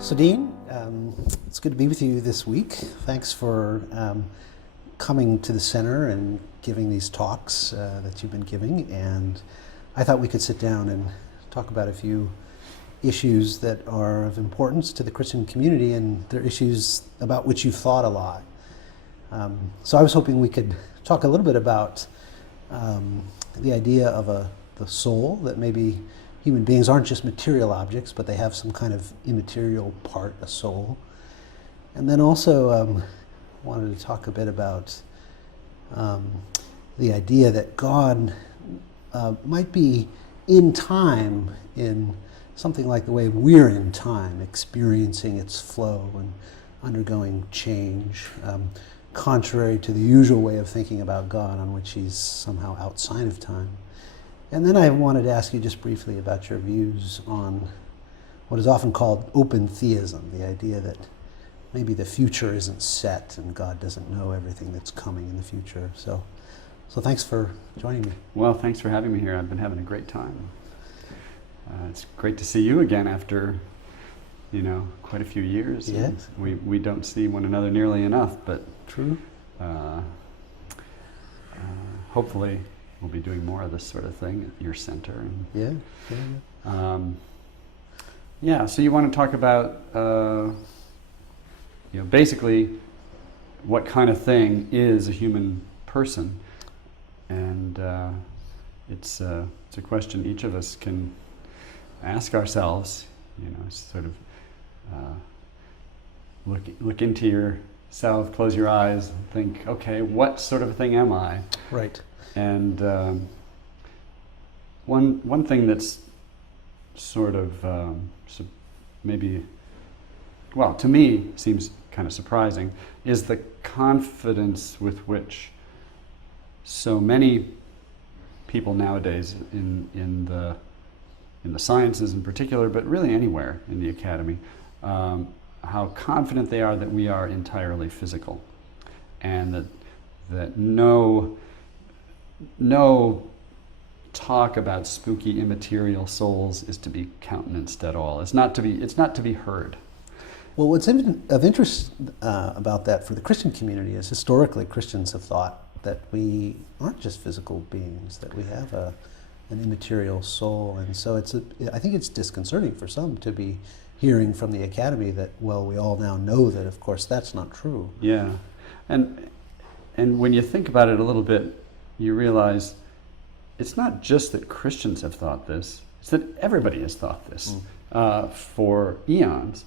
So Dean, it's good to be with you this week. Thanks for coming to the center and giving these talks that you've been giving. And I thought we could sit down and talk about a few issues that are of importance to the Christian community, and they're issues about which you've thought a lot. So I was hoping we could talk a little bit about the idea of the soul, that maybe human beings aren't just material objects, but they have some kind of immaterial part, a soul. And then also wanted to talk a bit about the idea that God might be in time, in something like the way we're in time, experiencing its flow and undergoing change, contrary to the usual way of thinking about God, on which he's somehow outside of time. And then I wanted to ask you just briefly about your views on what is often called open theism, the idea that maybe the future isn't set and God doesn't know everything that's coming in the future. So thanks for joining me. Well, thanks for having me here. I've been having a great time. It's great to see you again after, quite a few years. Yes. We don't see one another nearly enough, but True. Hopefully we'll be doing more of this sort of thing at your center. And, so you want to talk about, basically what kind of thing is a human person, and it's a question each of us can ask ourselves. Sort of look into yourself, close your eyes, and think, okay, what sort of a thing am I? Right. And one thing that's sort of maybe, well, to me seems kind of surprising, is the confidence with which so many people nowadays in the sciences in particular, but really anywhere in the academy, how confident they are that we are entirely physical, and that no talk about spooky immaterial souls is to be countenanced at all. It's not to be heard. Well, what's of interest about that for the Christian community is historically Christians have thought that we aren't just physical beings, that we have an immaterial soul, and so I think it's disconcerting for some to be hearing from the academy that, well, we all now know that, of course, that's not true. Yeah, and when you think about it a little bit, you realize it's not just that Christians have thought this, it's that everybody has thought this for eons.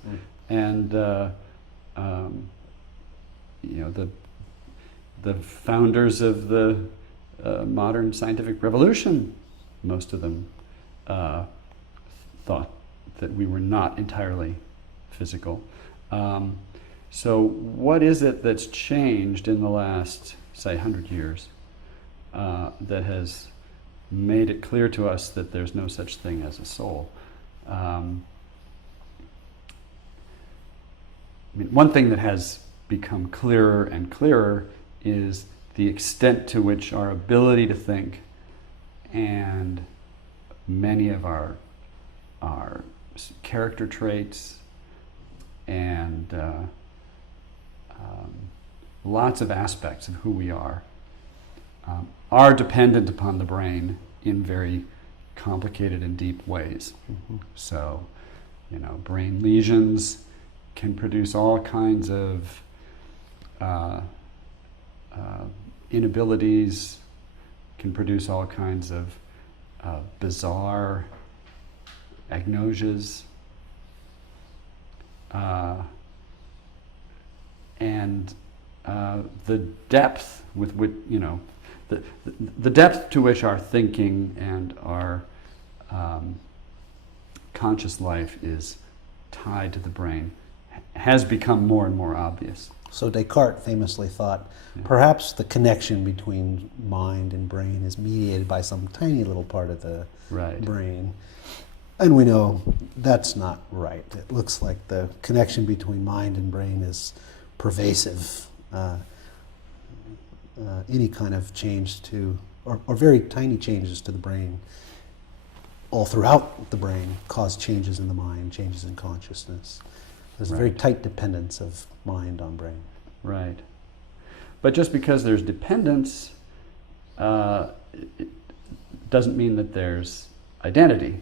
And the founders of the modern scientific revolution, most of them thought that we were not entirely physical. So what is it that's changed in the last, say, 100 years that has made it clear to us that there's no such thing as a soul? One thing that has become clearer and clearer is the extent to which our ability to think and many of our character traits and lots of aspects of who we are dependent upon the brain in very complicated and deep ways. Mm-hmm. So, brain lesions can produce all kinds of inabilities, can produce all kinds of bizarre agnosias, and the depth with which, the depth to which our thinking and our conscious life is tied to the brain has become more and more obvious. So Descartes famously thought perhaps the connection between mind and brain is mediated by some tiny little part of the brain. And we know that's not right. It looks like the connection between mind and brain is pervasive. Any kind of change to, or very tiny changes to the brain, all throughout the brain, cause changes in the mind, changes in consciousness. There's a very tight dependence of mind on brain. Right. But just because there's dependence, it doesn't mean that there's identity.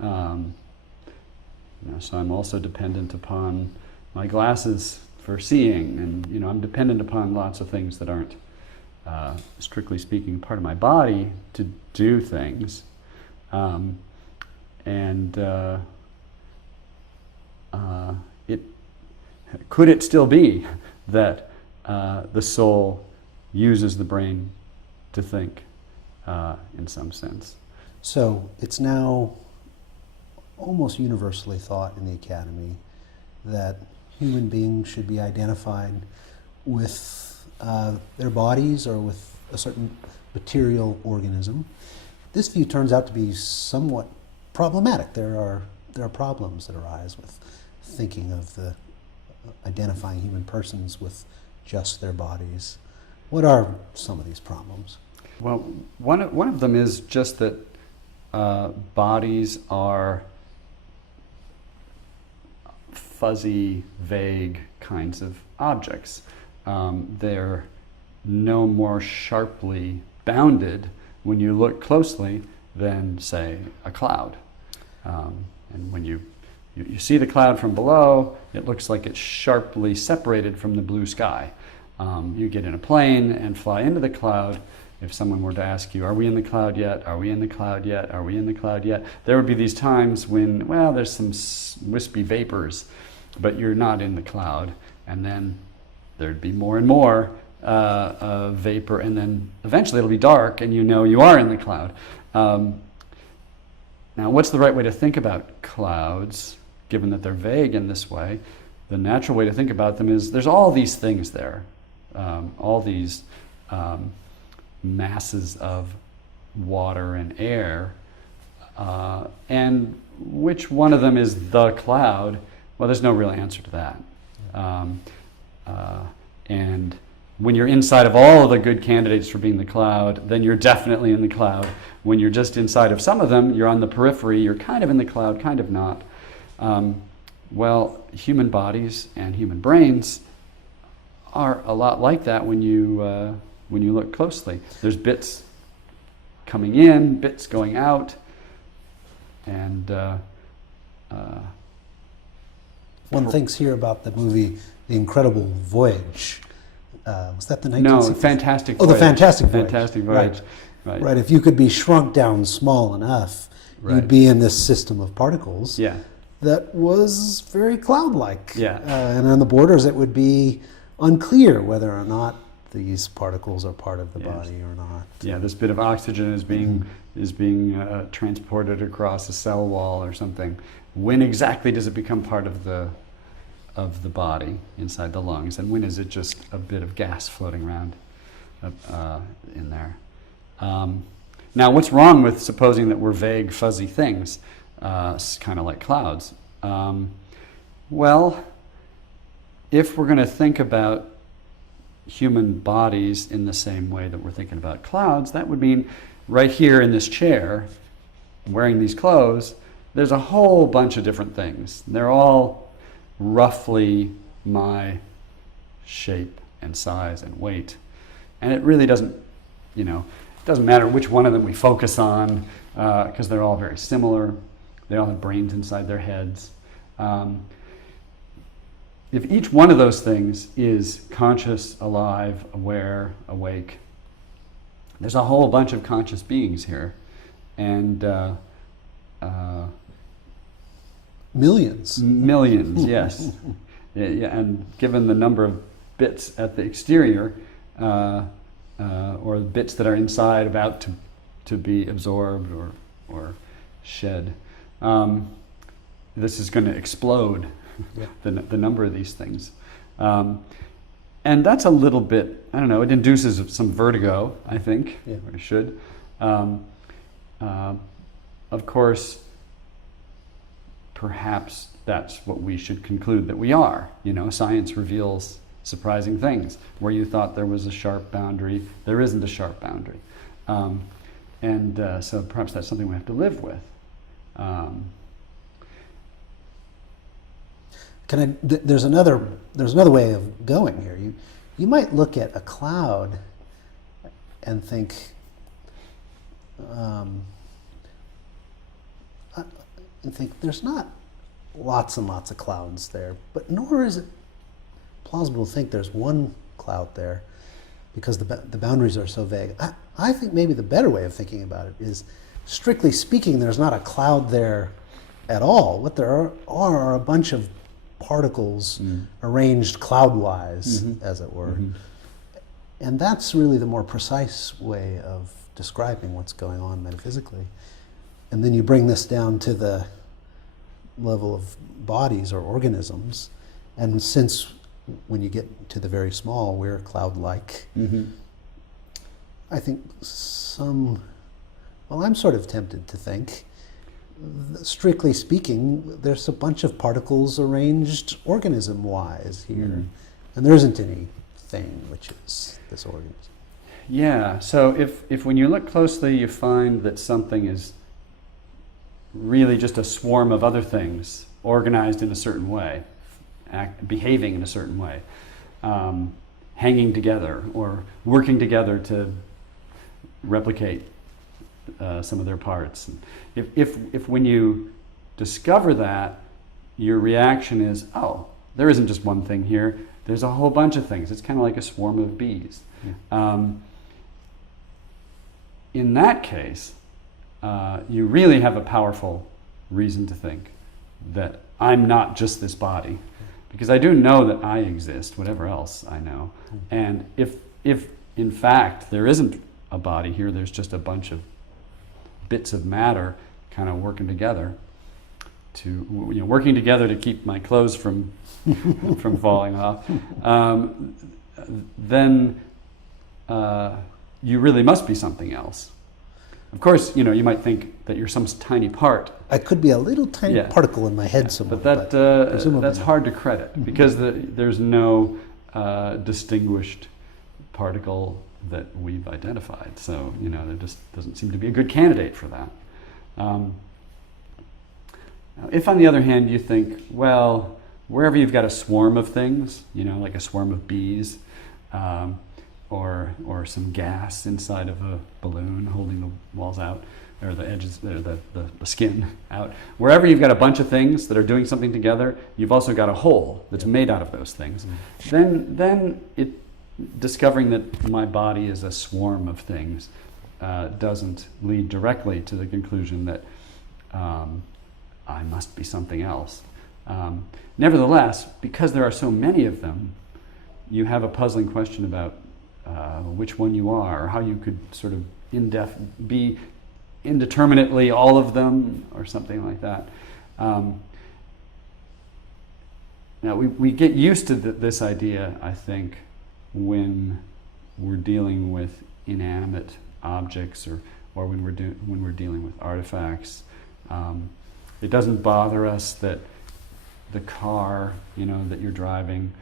So I'm also dependent upon my glasses for seeing, and I'm dependent upon lots of things that aren't, strictly speaking, part of my body to do things. Could it still be that the soul uses the brain to think, in some sense? So it's now almost universally thought in the academy that human beings should be identified with their bodies or with a certain material organism. This view turns out to be somewhat problematic. There are problems that arise with thinking of the identifying human persons with just their bodies. What are some of these problems? Well, one of them is just that bodies are fuzzy, vague kinds of objects. They're no more sharply bounded when you look closely than, say, a cloud. And when you see the cloud from below, it looks like it's sharply separated from the blue sky. You get in a plane and fly into the cloud. If someone were to ask you, are we in the cloud yet? Are we in the cloud yet? Are we in the cloud yet? There would be these times when, well, there's some wispy vapors, but you're not in the cloud. And then there'd be more and more vapor, and then eventually it'll be dark and you are in the cloud. Now, what's the right way to think about clouds, given that they're vague in this way? The natural way to think about them is there's all these things there, all these masses of water and air, and which one of them is the cloud? Well, there's no real answer to that. And when you're inside of all of the good candidates for being the cloud, then you're definitely in the cloud. When you're just inside of some of them, you're on the periphery, you're kind of in the cloud, kind of not. Well, human bodies and human brains are a lot like that when you look closely. There's bits coming in, bits going out, and one thinks here about the movie The Incredible Voyage. Was that the 1960s? No, Fantastic Voyage. Oh, the Fantastic Voyage. Fantastic Voyage. Right. If you could be shrunk down small enough, you'd be in this system of particles that was very cloud-like. Yeah. And on the borders, it would be unclear whether or not these particles are part of the body or not. Yeah, this bit of oxygen is being transported across a cell wall or something. When exactly does it become part of the body inside the lungs, and when is it just a bit of gas floating around in there? Now, what's wrong with supposing that we're vague, fuzzy things, kind of like clouds? Well, if we're going to think about human bodies in the same way that we're thinking about clouds, that would mean right here in this chair, wearing these clothes, there's a whole bunch of different things. They're all roughly my shape and size and weight. And it really doesn't, it doesn't matter which one of them we focus on, because they're all very similar. They all have brains inside their heads. If each one of those things is conscious, alive, aware, awake, there's a whole bunch of conscious beings here. And millions. Millions, yes. Yeah, and given the number of bits at the exterior, or bits that are inside about to be absorbed or shed, this is going to explode, the number of these things. And that's a little bit, I don't know, it induces some vertigo, I think, or it should. Of course, perhaps that's what we should conclude that we are. Science reveals surprising things. Where you thought there was a sharp boundary, there isn't a sharp boundary. So perhaps that's something we have to live with. There's another way of going here. You might look at a cloud and think, there's not lots and lots of clouds there, but nor is it plausible to think there's one cloud there, because the boundaries are so vague. I think maybe the better way of thinking about it is, strictly speaking, there's not a cloud there at all. What there are a bunch of particles arranged cloud-wise, as it were. And that's really the more precise way of describing what's going on metaphysically. And then you bring this down to the level of bodies or organisms. And since when you get to the very small, we're cloud-like, I think I'm sort of tempted to think, strictly speaking, there's a bunch of particles arranged organism-wise here. And there isn't anything which is this organism. Yeah, so if when you look closely you find that something is really just a swarm of other things organized in a certain way, behaving in a certain way, hanging together or working together to replicate some of their parts. If when you discover that, your reaction is, oh, there isn't just one thing here, there's a whole bunch of things. It's kind of like a swarm of bees. In that case, you really have a powerful reason to think that I'm not just this body, because I do know that I exist, whatever else I know. And if in fact there isn't a body here, there's just a bunch of bits of matter kind of working together to keep my clothes from from falling off, then you really must be something else. Of course, you might think that you're some tiny part. I could be a little tiny particle in my head somewhere. But that's hard to credit, because there's no distinguished particle that we've identified. So, there just doesn't seem to be a good candidate for that. If, on the other hand, you think, well, wherever you've got a swarm of things, like a swarm of bees, or some gas inside of a balloon holding the walls out, or the edges, the skin out. Wherever you've got a bunch of things that are doing something together, you've also got a whole that's made out of those things. Then discovering that my body is a swarm of things doesn't lead directly to the conclusion that I must be something else. Nevertheless, because there are so many of them, you have a puzzling question about which one you are, or how you could sort of be indeterminately all of them, or something like that. Now, we get used to this idea, I think, when we're dealing with inanimate objects, or when we're dealing with artifacts. It doesn't bother us that the car, that you're driving,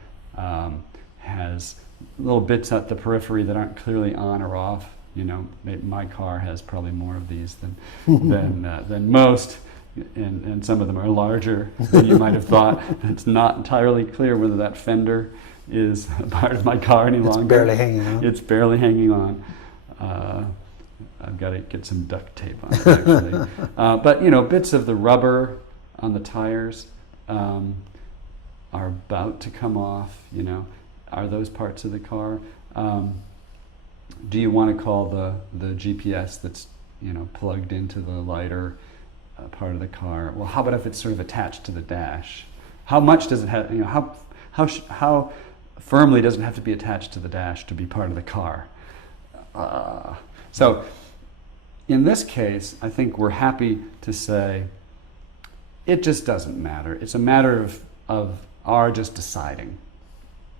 has little bits at the periphery that aren't clearly on or off. My car has probably more of these than most, and some of them are larger than you might have thought. It's not entirely clear whether that fender is a part of my car any longer. It's barely hanging on. It's barely hanging on. I've got to get some duct tape on it, actually. But bits of the rubber on the tires are about to come off. Are those parts of the car? Do you want to call the GPS that's plugged into the lighter part of the car? Well, how about if it's sort of attached to the dash? How much does it have? How firmly does it have to be attached to the dash to be part of the car? So, in this case, I think we're happy to say it just doesn't matter. It's a matter of our just deciding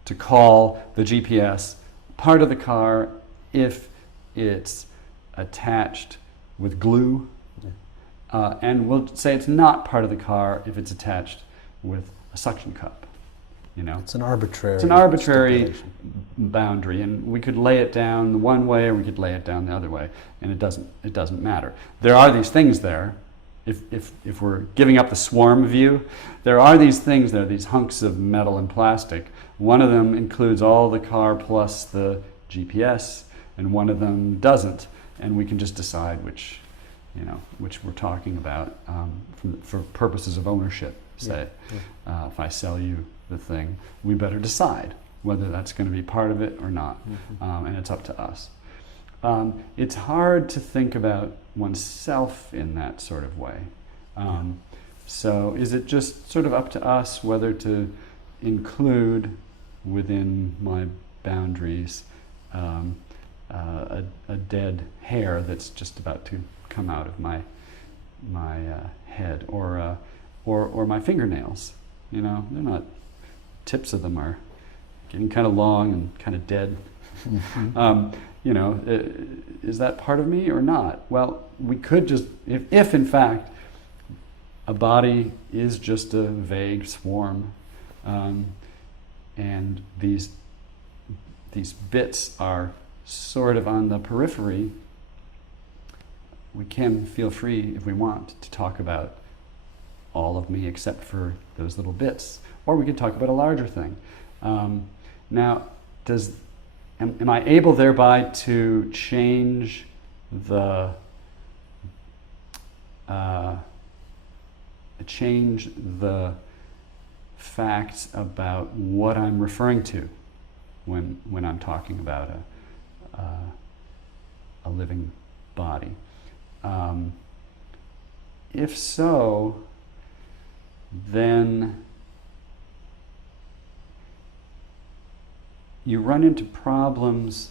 to call the GPS part of the car if it's attached with glue, and we'll say it's not part of the car if it's attached with a suction cup. It's an arbitrary. It's an arbitrary boundary, and we could lay it down one way, or we could lay it down the other way, and it doesn't matter. There are these things there, if we're giving up the swarm view, there are these things, there are these hunks of metal and plastic. One of them includes all the car plus the GPS, and one of them doesn't. And we can just decide which we're talking about for purposes of ownership, say. Yeah. If I sell you the thing, we better decide whether that's going to be part of it or not. And it's up to us. It's hard to think about oneself in that sort of way. So is it just sort of up to us whether to include within my boundaries a dead hair that's just about to come out of my head, or my fingernails? They're not. Tips of them are getting kind of long and kind of dead. Is that part of me or not? Well, we could just, if in fact a body is just a vague swarm, and these bits are sort of on the periphery, we can feel free, if we want, to talk about all of me except for those little bits. Or we could talk about a larger thing. Now, am I able thereby to change the facts about what I'm referring to when I'm talking about a living body? If so, then you run into problems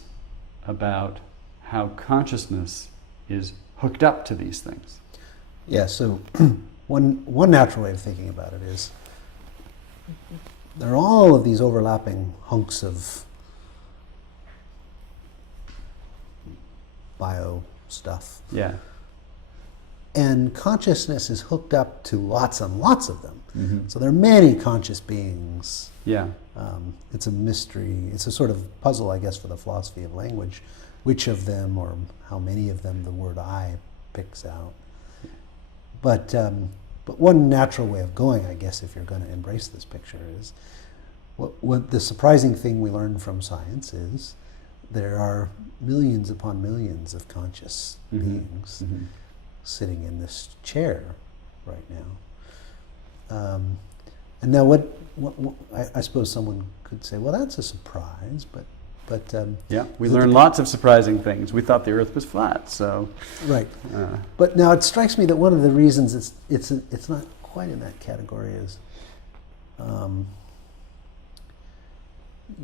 about how consciousness is hooked up to these things. Yeah, so one natural way of thinking about it is there are all of these overlapping hunks of bio stuff. Yeah. And consciousness is hooked up to lots and lots of them. Mm-hmm. So there are many conscious beings. Yeah. It's a mystery. It's a sort of puzzle, I guess, for the philosophy of language. Which of them, or how many of them, the word "I" picks out. But one natural way of going, I guess, if you're going to embrace this picture, is what the surprising thing we learn from science is there are millions upon millions of conscious beings sitting in this chair right now. And now, what I suppose someone could say, well, that's a surprise, but yeah, we learned lots of surprising things. We thought the Earth was flat, so right. But now it strikes me that one of the reasons it's not quite in that category is you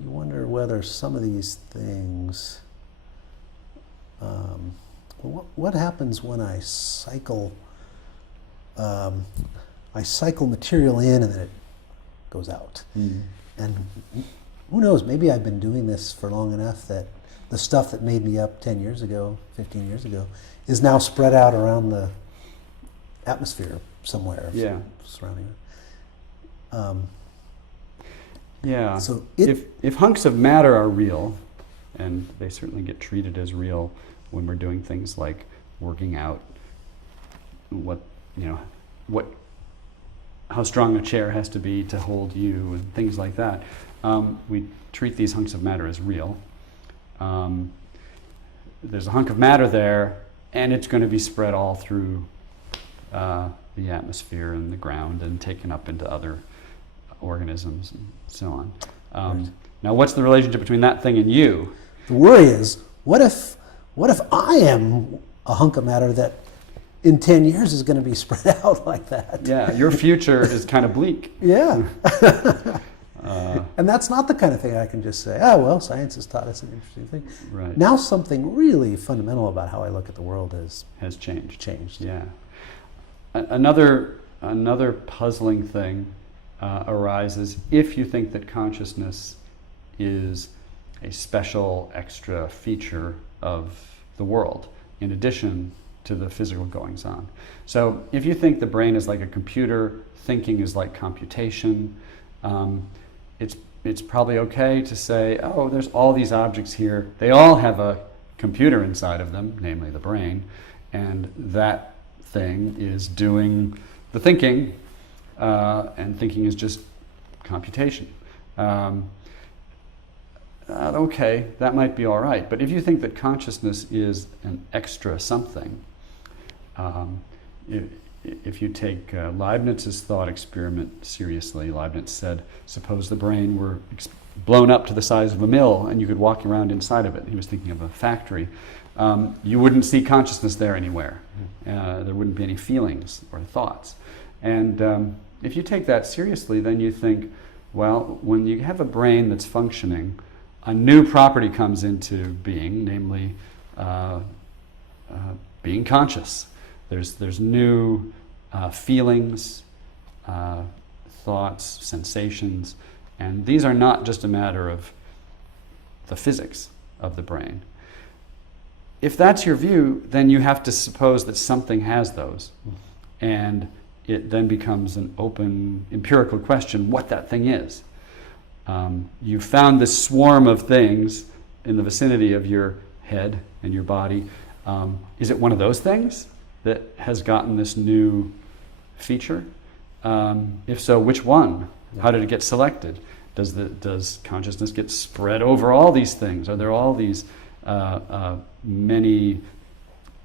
wonder whether some of these things. What happens when I cycle material in and then it goes out? And who knows, maybe I've been doing this for long enough that the stuff that made me up 10 years ago, 15 years ago, is now spread out around the atmosphere somewhere. Yeah. Surrounding it. Yeah. So if hunks of matter are real, and they certainly get treated as real when we're doing things like working out how strong a chair has to be to hold you and things like that. We treat these hunks of matter as real. There's a hunk of matter there, and it's going to be spread all through the atmosphere and the ground and taken up into other organisms and so on. Right. Now, what's the relationship between that thing and you? The worry is, what if I am a hunk of matter that in 10 years is going to be spread out like that? Yeah, your future is kind of bleak. Yeah. And that's not the kind of thing I can just say, well, science has taught us an interesting thing. Right. Now something really fundamental about how I look at the world has changed. Yeah. Another puzzling thing arises if you think that consciousness is a special extra feature of the world in addition to the physical goings on. So if you think the brain is like a computer, thinking is like computation, it's probably okay to say, oh, there's all these objects here. They all have a computer inside of them, namely the brain, and that thing is doing the thinking, and thinking is just computation. Okay, that might be all right. But if you think that consciousness is an extra something, if you take Leibniz's thought experiment seriously, Leibniz said, suppose the brain were blown up to the size of a mill and you could walk around inside of it. He was thinking of a factory. You wouldn't see consciousness there anywhere. There wouldn't be any feelings or thoughts. And if you take that seriously, then you think, well, when you have a brain that's functioning, a new property comes into being, namely being conscious. There's new feelings, thoughts, sensations, and these are not just a matter of the physics of the brain. If that's your view, then you have to suppose that something has those, and it then becomes an open empirical question what that thing is. You found this swarm of things in the vicinity of your head and your body. Is it one of those things that has gotten this new feature? If so, which one? How did it get selected? Does consciousness get spread over all these things? Are there all these many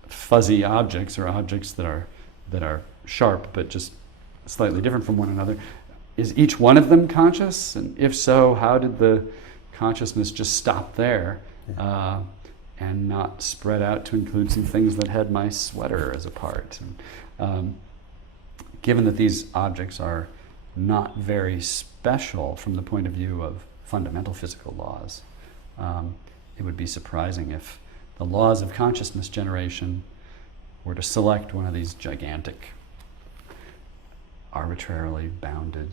fuzzy objects, or objects that are sharp but just slightly different from one another? Is each one of them conscious? And if so, how did the consciousness just stop there and not spread out to include some things that had my sweater as a part? And, given that these objects are not very special from the point of view of fundamental physical laws, it would be surprising if the laws of consciousness generation were to select one of these gigantic, arbitrarily bounded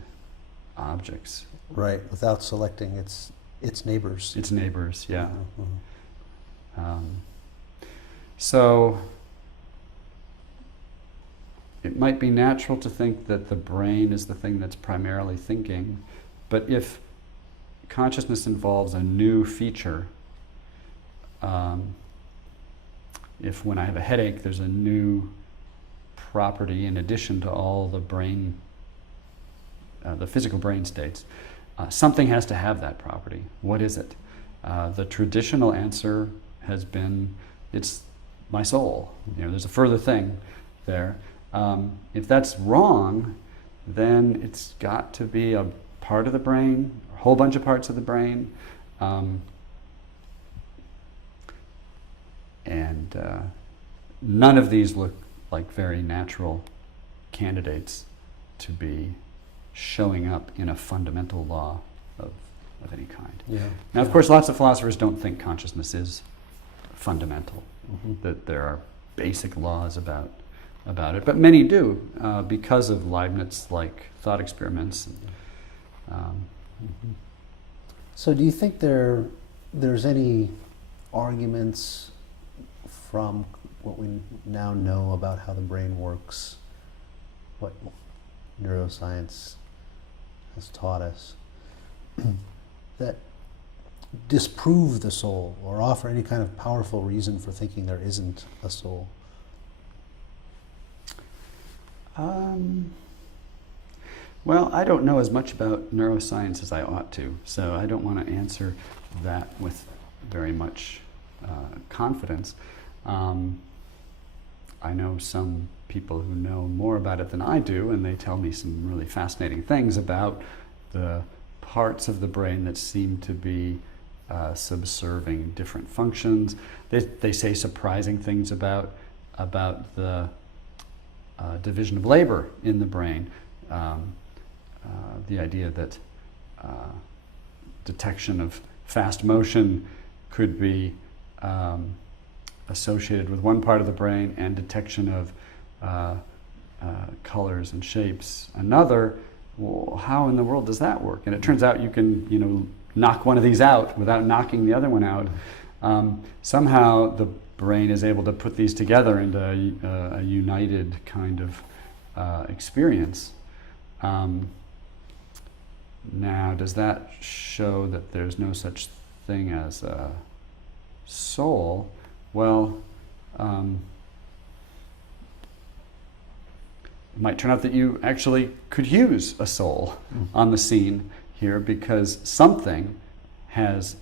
objects. Right, without selecting its neighbors. Its neighbors, yeah. Mm-hmm. So it might be natural to think that the brain is the thing that's primarily thinking, but if consciousness involves a new feature, if when I have a headache there's a new property in addition to all the brain, the physical brain states, something has to have that property. What is it? The traditional answer has been, it's my soul. There's a further thing there. If that's wrong, then it's got to be a part of the brain, a whole bunch of parts of the brain, and none of these look like very natural candidates to be showing up in a fundamental law of any kind. Yeah. Now, of course, lots of philosophers don't think consciousness is fundamental, that there are basic laws about it, but many do because of Leibniz-like thought experiments. So do you think there's any arguments from what we now know about how the brain works, what neuroscience has taught us, that disprove the soul or offer any kind of powerful reason for thinking there isn't a soul? Well, I don't know as much about neuroscience as I ought to, so I don't want to answer that with very much confidence. I know some people who know more about it than I do, and they tell me some really fascinating things about the parts of the brain that seem to be subserving different functions. They say surprising things about the division of labor in the brain. The idea that detection of fast motion could be associated with one part of the brain, and detection of colors and shapes another. Well, how in the world does that work? And it turns out you can, knock one of these out without knocking the other one out. Somehow the brain is able to put these together into a united kind of experience. Now, does that show that there's no such thing as a soul? Well, it might turn out that you actually could use a soul on the scene here, because something has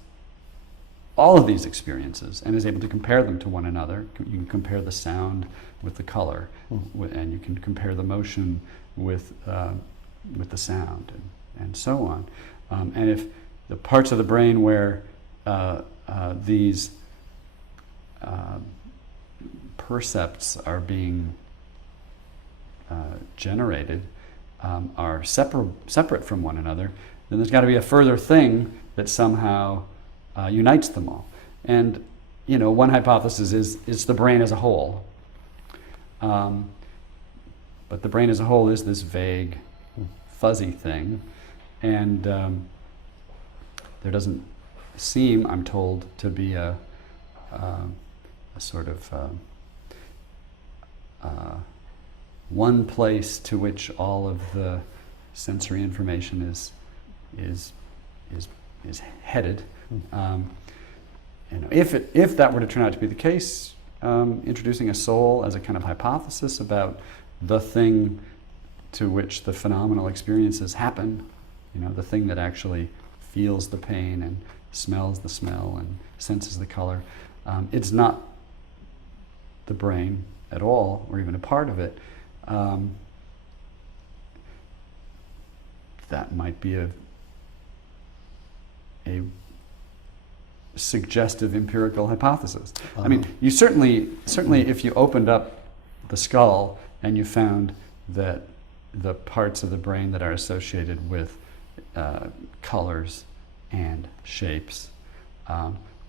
all of these experiences and is able to compare them to one another. You can compare the sound with the color, and you can compare the motion with the sound, and so on. And if the parts of the brain where these percepts are being generated are separate from one another, then there's got to be a further thing that somehow unites them all. And one hypothesis is the brain as a whole. But the brain as a whole is this vague, fuzzy thing, and there doesn't seem, I'm told, to be a sort of one place to which all of the sensory information is headed. If that were to turn out to be the case, introducing a soul as a kind of hypothesis about the thing to which the phenomenal experiences happen, the thing that actually feels the pain and smells the smell and senses the color, it's not the brain at all, or even a part of it. That might be a suggestive empirical hypothesis. I mean, you certainly if you opened up the skull and you found that the parts of the brain that are associated with colors and shapes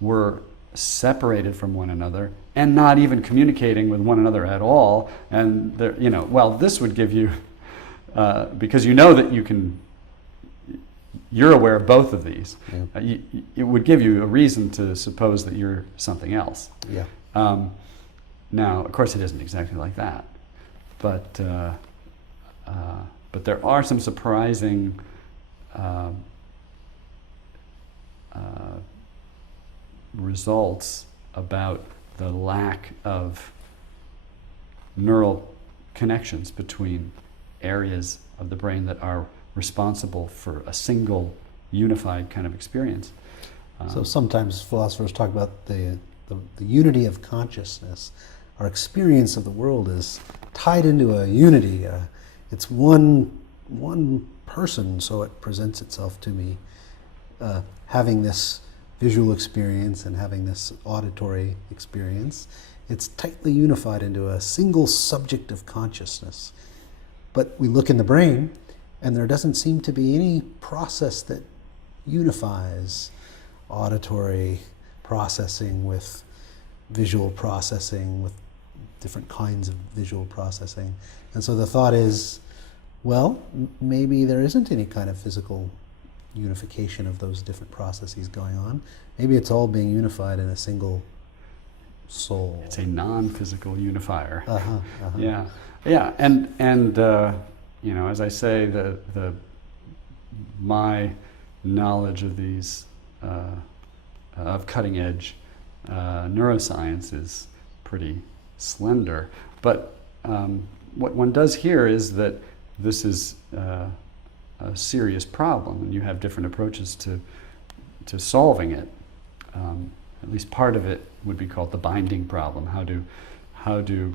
were separated from one another and not even communicating with one another at all, and this would give you, because that you're aware of both of these. Yeah. It would give you a reason to suppose that you're something else. Yeah. Now, of course, it isn't exactly like that, but there are some surprising results about the lack of neural connections between areas of the brain that are responsible for a single unified kind of experience. So sometimes philosophers talk about the unity of consciousness. Our experience of the world is tied into a unity. It's one person, so it presents itself to me, having this visual experience and having this auditory experience. It's tightly unified into a single subject of consciousness. But we look in the brain, and there doesn't seem to be any process that unifies auditory processing with visual processing, with different kinds of visual processing. And so the thought is, well, maybe there isn't any kind of physical unification of those different processes going on. Maybe it's all being unified in a single soul. It's a non-physical unifier. Yeah. Yeah, and as I say, my knowledge of these of cutting edge neuroscience is pretty slender. But what one does hear is that this is a serious problem, and you have different approaches to solving it. At least part of it would be called the binding problem. How do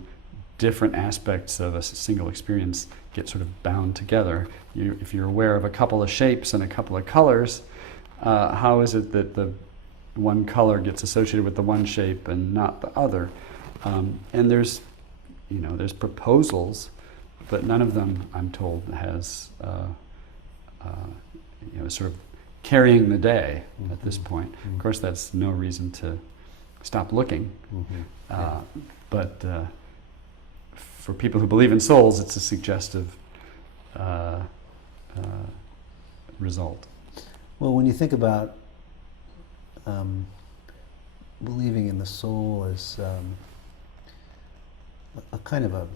different aspects of a single experience get sort of bound together? If you're aware of a couple of shapes and a couple of colors, how is it that the one color gets associated with the one shape and not the other? And there's proposals, but none of them, I'm told, has sort of carrying the day at this point. Of course, that's no reason to stop looking. But for people who believe in souls, it's a suggestive result. Well, when you think about believing in the soul as a kind of a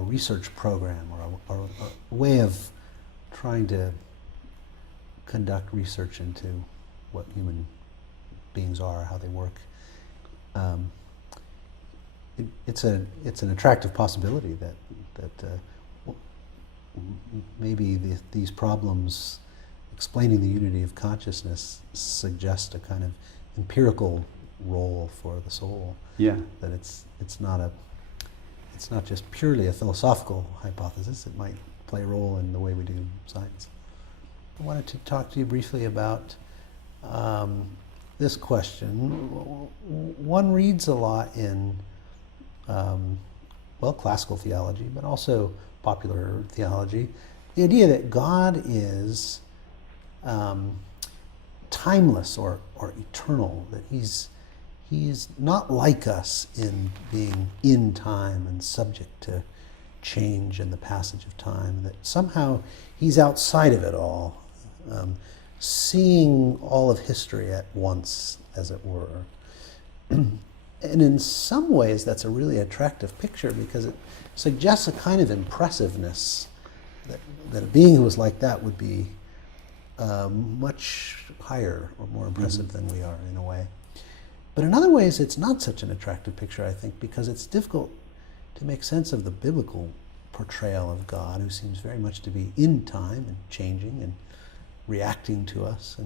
research program or a way of trying to conduct research into what human beings are, how they work, it's an attractive possibility that maybe these problems explaining the unity of consciousness suggest a kind of empirical role for the soul. Yeah. That it's not just purely a philosophical hypothesis. It might play a role in the way we do science. I wanted to talk to you briefly about this question. One reads a lot in classical theology, but also popular theology, the idea that God is timeless or eternal, that he's not like us in being in time and subject to change and the passage of time, that somehow he's outside of it all, seeing all of history at once, as it were. And in some ways that's a really attractive picture because it suggests a kind of impressiveness, that a being who was like that would be much higher or more impressive than we are in a way. But in other ways it's not such an attractive picture, I think, because it's difficult to make sense of the biblical portrayal of God, who seems very much to be in time and changing and reacting to us.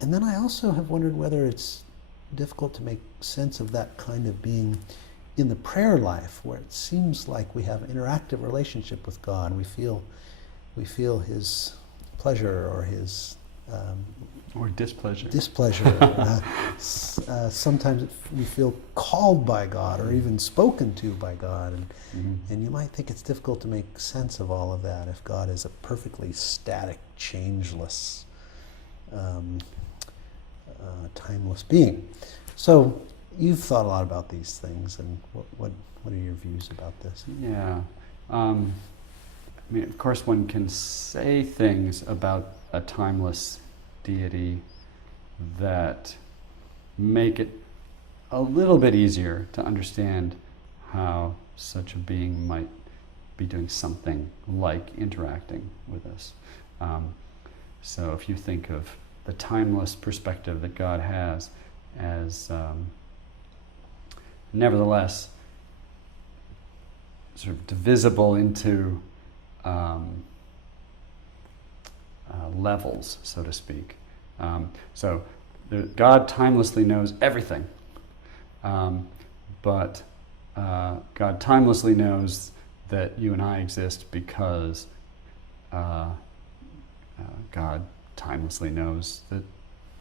And then I also have wondered whether it's difficult to make sense of that kind of being in the prayer life, where it seems like we have an interactive relationship with God. We feel his pleasure or his or displeasure. Sometimes we feel called by God or even spoken to by God, and you might think it's difficult to make sense of all of that if God is a perfectly static, changeless, timeless being. So you've thought a lot about these things, and what are your views about this? Yeah. I mean, of course, one can say things about a timeless deity that make it a little bit easier to understand how such a being might be doing something like interacting with us. So if you think of the timeless perspective that God has as nevertheless sort of divisible into levels, so to speak. So God timelessly knows everything, but God timelessly knows that you and I exist because God timelessly knows that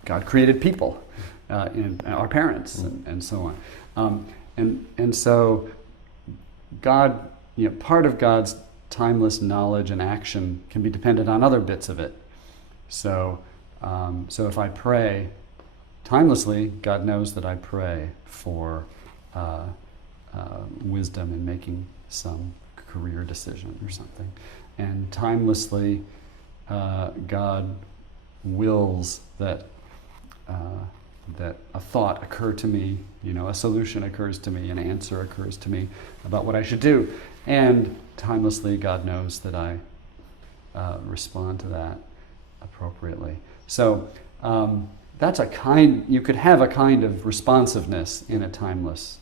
God created people, our parents, and so on. And so God, part of God's timeless knowledge and action can be dependent on other bits of it. So if I pray timelessly, God knows that I pray for wisdom in making some career decision or something. And timelessly, God wills that a thought occur to me, a solution occurs to me, an answer occurs to me about what I should do. And timelessly, God knows that I respond to that appropriately. So that's you could have a kind of responsiveness in a timeless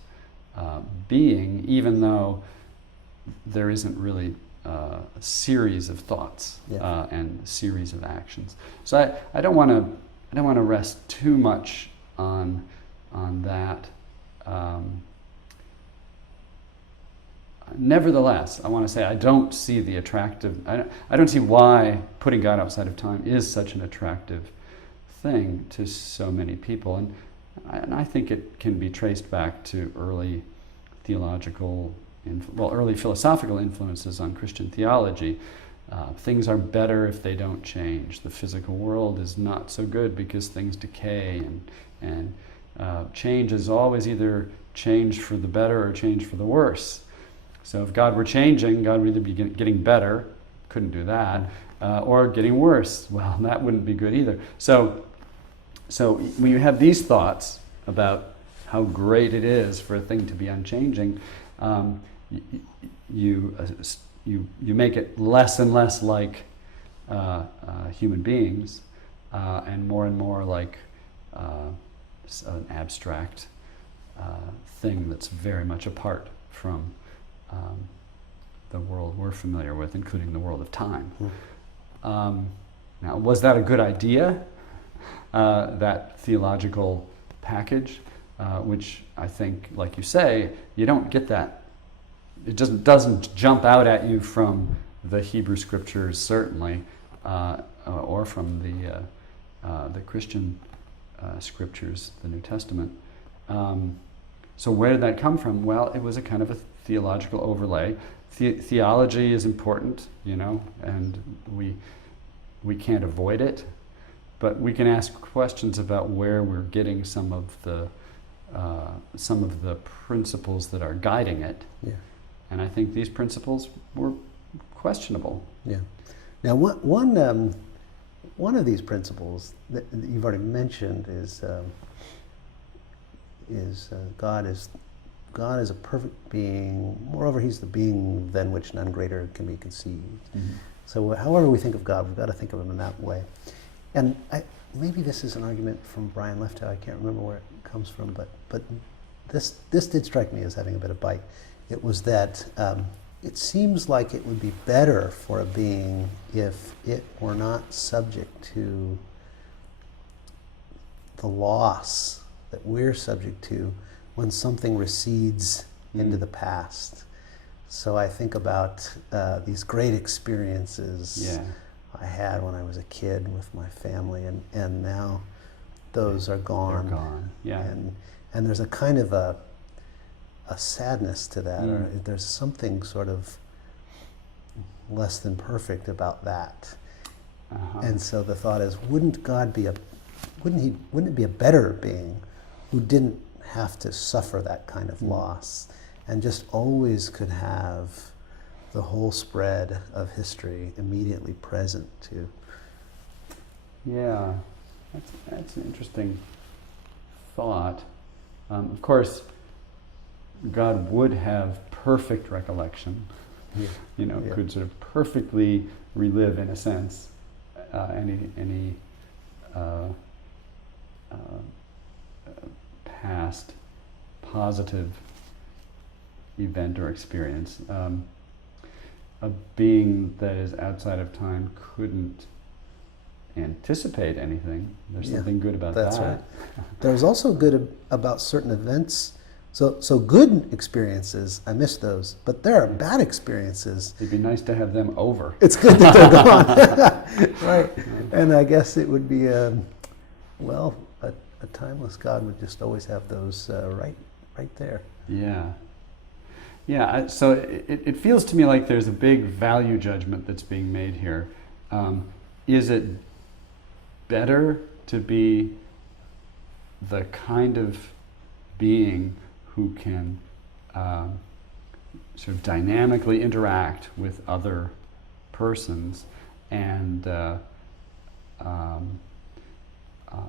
being, even though there isn't really a series of thoughts and a series of actions. So I don't want to rest too much on that. Nevertheless, I want to say I don't see the attractive. I don't see why putting God outside of time is such an attractive thing to so many people, and I think it can be traced back to early early philosophical influences on Christian theology. Things are better if they don't change. The physical world is not so good because things decay, and change is always either change for the better or change for the worse. So if God were changing, God would either be getting better, couldn't do that, or getting worse. Well, that wouldn't be good either. So when you have these thoughts about how great it is for a thing to be unchanging, you make it less and less like human beings, and more like an abstract thing that's very much apart from the world we're familiar with, including the world of time. Now, was that a good idea, that theological package, which I think, like you say, you don't get that. It just doesn't jump out at you from the Hebrew scriptures, certainly, or from the Christian scriptures, the New Testament. So where did that come from? Well, it was a kind of a theological overlay. Theology is important, and we can't avoid it, but we can ask questions about where we're getting some of the principles that are guiding it. Yeah. And I think these principles were questionable. Yeah. Now, one of these principles that you've already mentioned is God is a perfect being. Moreover, He's the being than which none greater can be conceived. Mm-hmm. So, however we think of God, we've got to think of Him in that way. And maybe this is an argument from Brian Leftow. I can't remember where it comes from, but this did strike me as having a bit of bite. It was that it seems like it would be better for a being if it were not subject to the loss that we're subject to when something recedes into the past. So I think about these great experiences I had when I was a kid with my family, and now those are gone. They're gone. Yeah. And there's a kind of a sadness to that, or there's something sort of less than perfect about that. And so the thought is, wouldn't it be a better being who didn't have to suffer that kind of loss and just always could have the whole spread of history immediately present too? Yeah, that's an interesting thought. Of course, God would have perfect recollection, could sort of perfectly relive, in a sense, any past positive event or experience. A being that is outside of time couldn't anticipate anything. There's something good about that's that. Right. There's also good about certain events. So good experiences, I miss those, but there are bad experiences. It'd be nice to have them over. It's good that they're gone. Right. And I guess it would be, a timeless God would just always have those right there. Yeah. Yeah, so it feels to me like there's a big value judgment that's being made here. Is it better to be the kind of being who can sort of dynamically interact with other persons and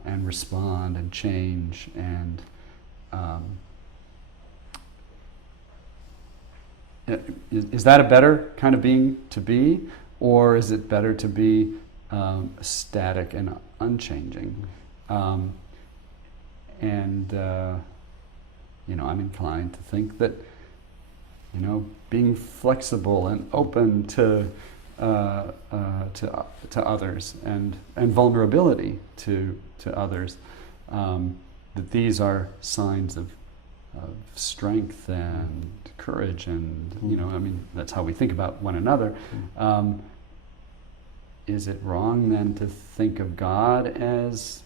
respond and change and is that a better kind of being to be, or is it better to be static and unchanging? I'm inclined to think that, being flexible and open to others and vulnerability to others, that these are signs of strength and courage, and that's how we think about one another. Is it wrong then to think of God as,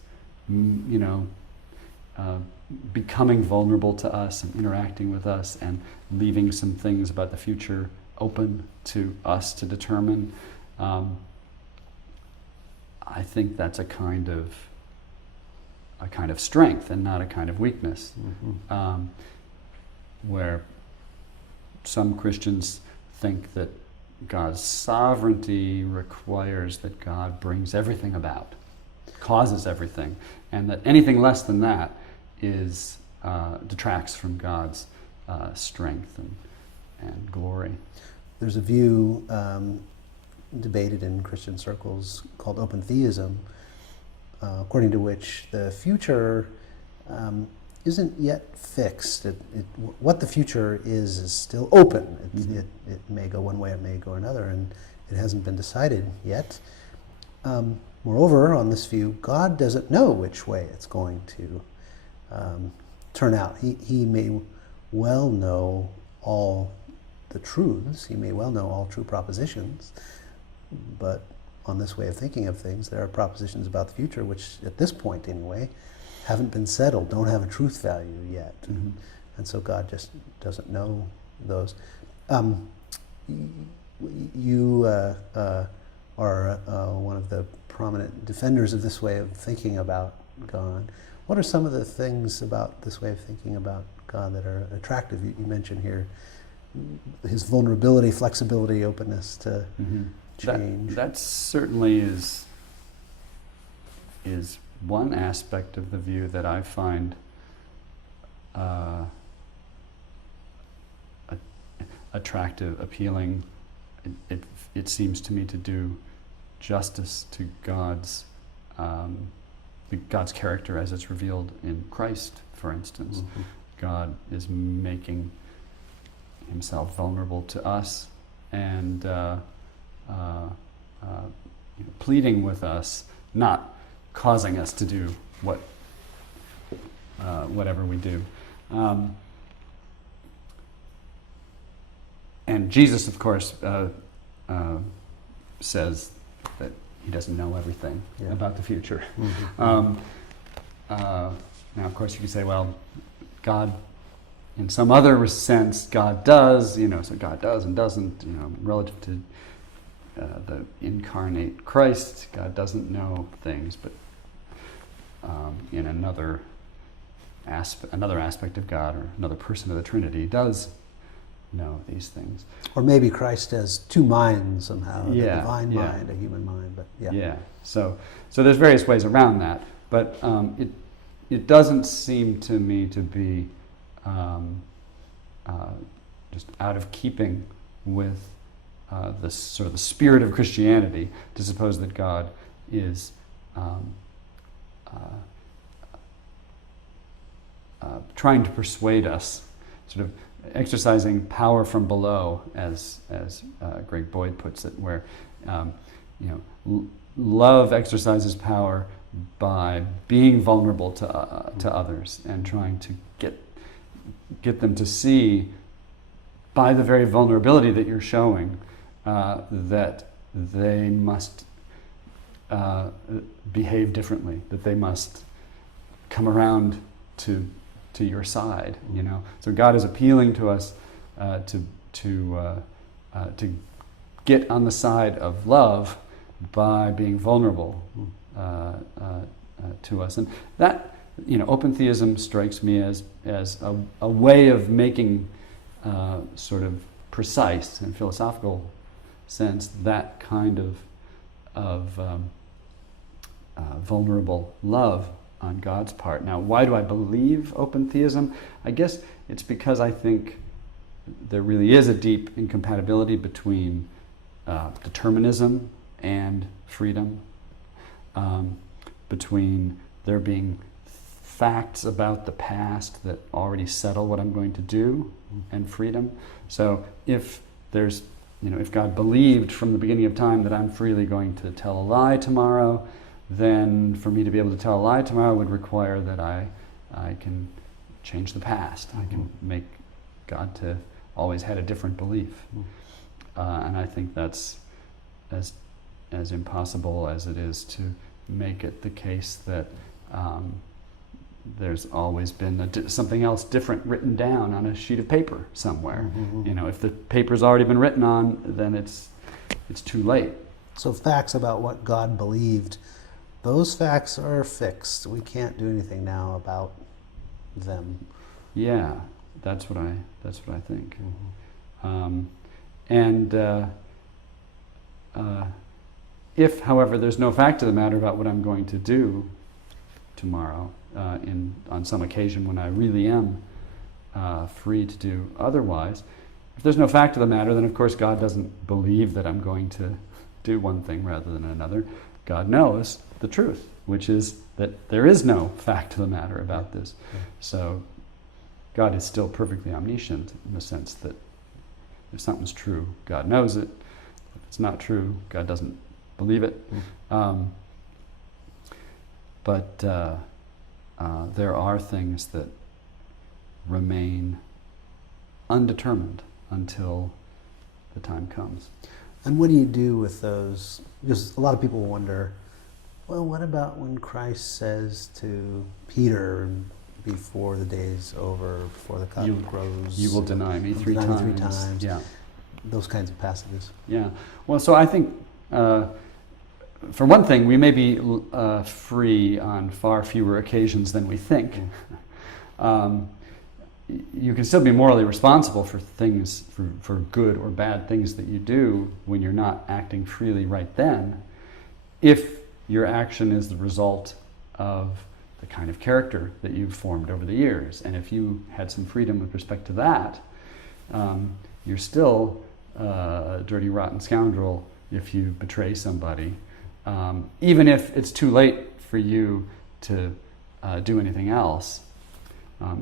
becoming vulnerable to us and interacting with us and leaving some things about the future open to us to determine? I think that's a kind of strength and not a kind of weakness. Where some Christians think that God's sovereignty requires that God brings everything about, causes everything, and that anything less than that is detracts from God's strength and glory. There's a view debated in Christian circles called open theism, according to which the future isn't yet fixed. What the future is still open. It may go one way, it may go another, and it hasn't been decided yet. Moreover, on this view, God doesn't know which way it's going to turn out. He may well know all the truths. He may well know all true propositions, but on this way of thinking of things, there are propositions about the future which, at this point anyway, haven't been settled, don't have a truth value yet. And so God just doesn't know those. You are one of the prominent defenders of this way of thinking about God. What are some of the things about this way of thinking about God that are attractive? You mentioned here his vulnerability, flexibility, openness to change. That certainly is one aspect of the view that I find attractive, appealing. It seems to me to do justice to God's character as it's revealed in Christ, for instance. God is making himself vulnerable to us and pleading with us, not causing us to do whatever we do. And Jesus, of course, says that he doesn't know everything about the future. Now, of course, you could say, well, God, in some other sense, God does, so God does and doesn't, relative to the incarnate Christ, God doesn't know things, but in another aspect of God or another person of the Trinity does know these things. Or maybe Christ has two minds somehow, Yeah, a divine yeah. mind, a human mind, but yeah. Yeah. So there's various ways around that, but it doesn't seem to me to be just out of keeping with the sort of the spirit of Christianity to suppose that God is trying to persuade us, sort of exercising power from below, as Greg Boyd puts it, where love exercises power by being vulnerable to others and trying to get them to see, by the very vulnerability that you're showing, that they must behave differently, that they must come around to your side. So God is appealing to us to get on the side of love by being vulnerable to us, and that open theism strikes me as a way of making sort of precise in philosophical sense that kind of vulnerable love on God's part. Now, why do I believe open theism? I guess it's because I think there really is a deep incompatibility between determinism and freedom, between there being facts about the past that already settle what I'm going to do, and freedom. So if there's, if God believed from the beginning of time that I'm freely going to tell a lie tomorrow, then for me to be able to tell a lie tomorrow would require that I can change the past. I can make God to always had a different belief. And I think that's as impossible as it is to make it the case that there's always been something else different written down on a sheet of paper somewhere. If the paper's already been written on, then it's too late. So facts about what God believed, those facts are fixed. We can't do anything now about them. Yeah, that's what I think. If, however, there's no fact of the matter about what I'm going to do tomorrow, on some occasion when I really am free to do otherwise, if there's no fact of the matter, then of course God doesn't believe that I'm going to do one thing rather than another. God knows the truth, which is that there is no fact of the matter about this. Yeah. So God is still perfectly omniscient in the sense that if something's true, God knows it. If it's not true, God doesn't believe it. But there are things that remain undetermined until the time comes. And what do you do with those? Because a lot of people wonder, well, what about when Christ says to Peter before the day's over, before the cock crows, you will deny me three times. Yeah. Those kinds of passages. Yeah. Well, so I think, for one thing, we may be free on far fewer occasions than we think. You can still be morally responsible for things, for good or bad things that you do when you're not acting freely right then, if your action is the result of the kind of character that you've formed over the years. And if you had some freedom with respect to that, you're still a dirty, rotten scoundrel if you betray somebody, even if it's too late for you to do anything else.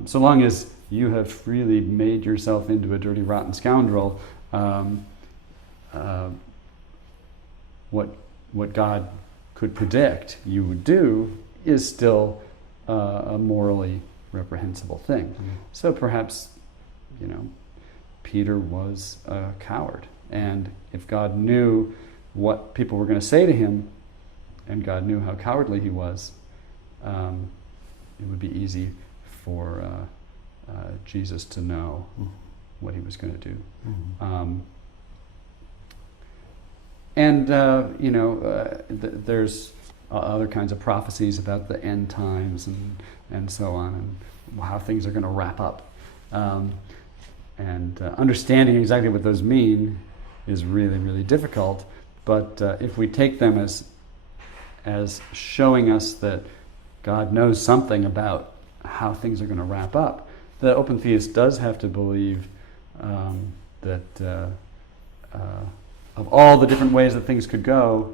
So long as you have freely made yourself into a dirty, rotten scoundrel, what God could predict you would do is still a morally reprehensible thing. Mm-hmm. So perhaps, Peter was a coward, and if God knew what people were going to say to him, and God knew how cowardly he was, it would be easy for Jesus to know what he was going to do. Mm-hmm. There's other kinds of prophecies about the end times and so on, and how things are going to wrap up. Understanding exactly what those mean is really, really difficult. But if we take them as showing us that God knows something about how things are going to wrap up, the open theist does have to believe that of all the different ways that things could go,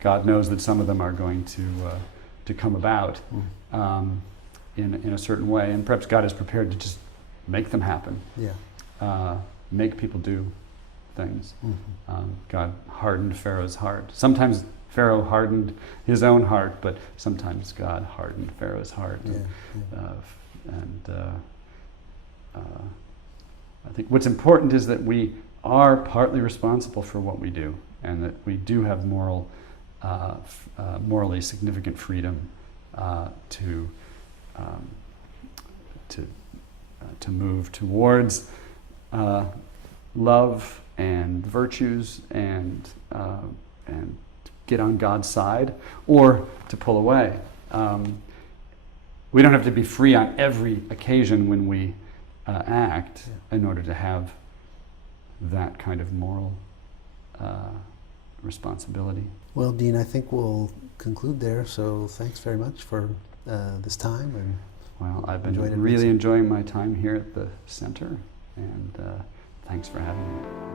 God knows that some of them are going to come about in a certain way, and perhaps God is prepared to just make them happen. Yeah. Make people do things. Mm-hmm. God hardened Pharaoh's heart. Sometimes Pharaoh hardened his own heart, but sometimes God hardened Pharaoh's heart. Yeah. I think what's important is that we are partly responsible for what we do, and that we do have morally significant freedom to move towards love and virtues and get on God's side, or to pull away. We don't have to be free on every occasion when we act in order to have that kind of moral responsibility. Well, Dean, I think we'll conclude there. So thanks very much for this time. And well, I've been really enjoying my time here at the center, and thanks for having me.